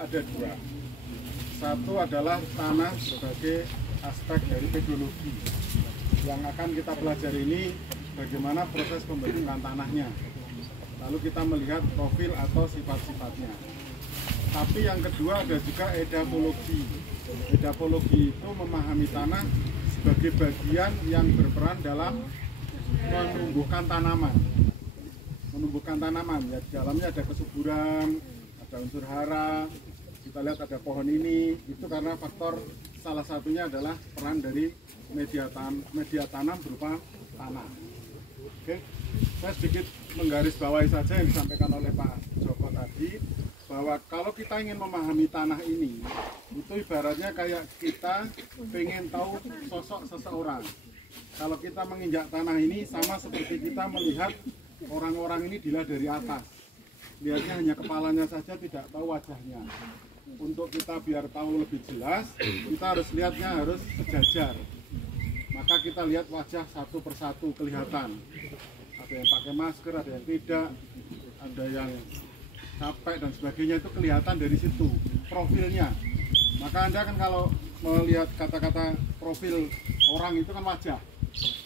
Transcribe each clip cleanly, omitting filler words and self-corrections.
ada dua. Satu adalah tanah sebagai aspek dari pedologi. Yang akan kita pelajari ini bagaimana proses pembentukan tanahnya. Lalu kita melihat profil atau sifat-sifatnya. Tapi yang kedua ada juga edapologi. Edapologi itu memahami tanah sebagai bagian yang berperan dalam menumbuhkan tanaman. Menumbuhkan tanaman, ya di dalamnya ada kesuburan, ada unsur hara. Kita lihat ada pohon ini, itu karena faktor salah satunya adalah peran dari media tanam berupa tanah. Oke, saya sedikit menggarisbawahi saja yang disampaikan oleh Pak Joko tadi, bahwa kalau kita ingin memahami tanah ini, itu ibaratnya kayak kita pengen tahu sosok seseorang. Kalau kita menginjak tanah ini sama seperti kita melihat orang-orang ini dilihat dari atas. Lihatnya hanya kepalanya saja, tidak tahu wajahnya. Untuk kita biar tahu lebih jelas, kita harus lihatnya harus sejajar. Maka kita lihat wajah satu persatu kelihatan. Ada yang pakai masker, ada yang tidak, ada yang capek dan sebagainya, itu kelihatan dari situ profilnya. Maka Anda kan kalau melihat kata-kata profil orang itu kan wajah.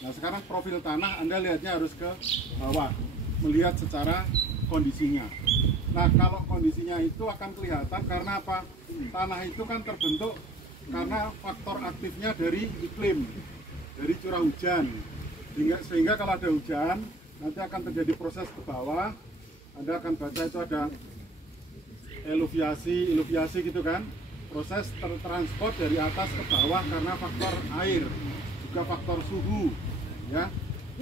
Nah sekarang profil tanah Anda lihatnya harus ke bawah, melihat secara kondisinya. Nah kalau kondisinya itu akan kelihatan karena apa? Tanah itu kan terbentuk karena faktor aktifnya dari iklim, dari curah hujan. Sehingga kalau ada hujan, nanti akan terjadi proses ke bawah. Anda akan baca itu ada eluviasi gitu kan. Proses tertransport dari atas ke bawah karena faktor air, juga faktor suhu. Ya.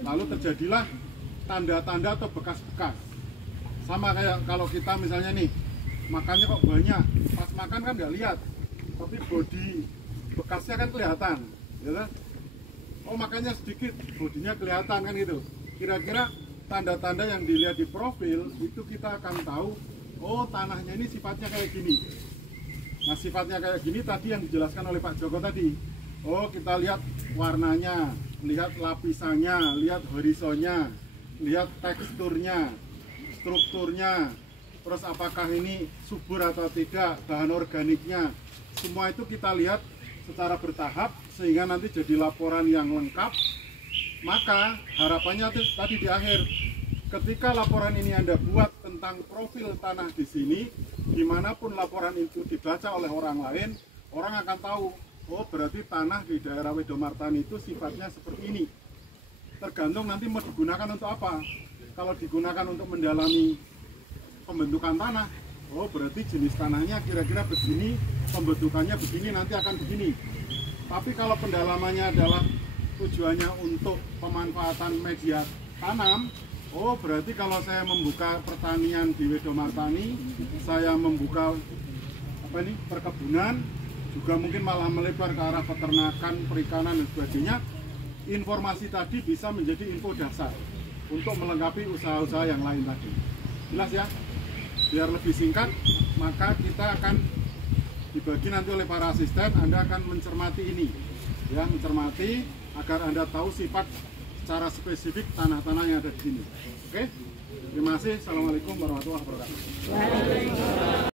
Lalu terjadilah tanda-tanda atau bekas-bekas. Sama kayak kalau kita misalnya nih, makannya kok banyak, pas makan kan nggak lihat, tapi body bekasnya kan kelihatan, ya kan? Oh makannya sedikit, bodinya kelihatan kan gitu. Kira-kira tanda-tanda yang dilihat di profil itu kita akan tahu, oh tanahnya ini sifatnya kayak gini. Nah sifatnya kayak gini tadi yang dijelaskan oleh Pak Joko tadi. Oh kita lihat warnanya, lihat lapisannya, lihat horizonnya, lihat teksturnya, strukturnya, terus apakah ini subur atau tidak, bahan organiknya, semua itu kita lihat secara bertahap sehingga nanti jadi laporan yang lengkap. Maka harapannya tadi di akhir, ketika laporan ini Anda buat tentang profil tanah di sini, dimanapun laporan itu dibaca oleh orang lain, orang akan tahu, oh berarti tanah di daerah Wedomartani itu sifatnya seperti ini. Tergantung nanti mau digunakan untuk apa. Kalau digunakan untuk mendalami pembentukan tanah, oh berarti jenis tanahnya kira-kira begini, pembentukannya begini, nanti akan begini. Tapi kalau pendalamannya adalah tujuannya untuk pemanfaatan media tanam, oh berarti kalau saya membuka pertanian di Wedomartani, saya membuka perkebunan, juga mungkin malah melebar ke arah peternakan, perikanan dan sebagainya, informasi tadi bisa menjadi info dasar untuk melengkapi usaha-usaha yang lain tadi. Jelas ya? Biar lebih singkat, maka kita akan dibagi nanti oleh para asisten. Anda akan mencermati ini, ya, mencermati agar Anda tahu sifat secara spesifik tanah-tanah yang ada di sini. Oke? Terima kasih. Assalamualaikum warahmatullahi wabarakatuh.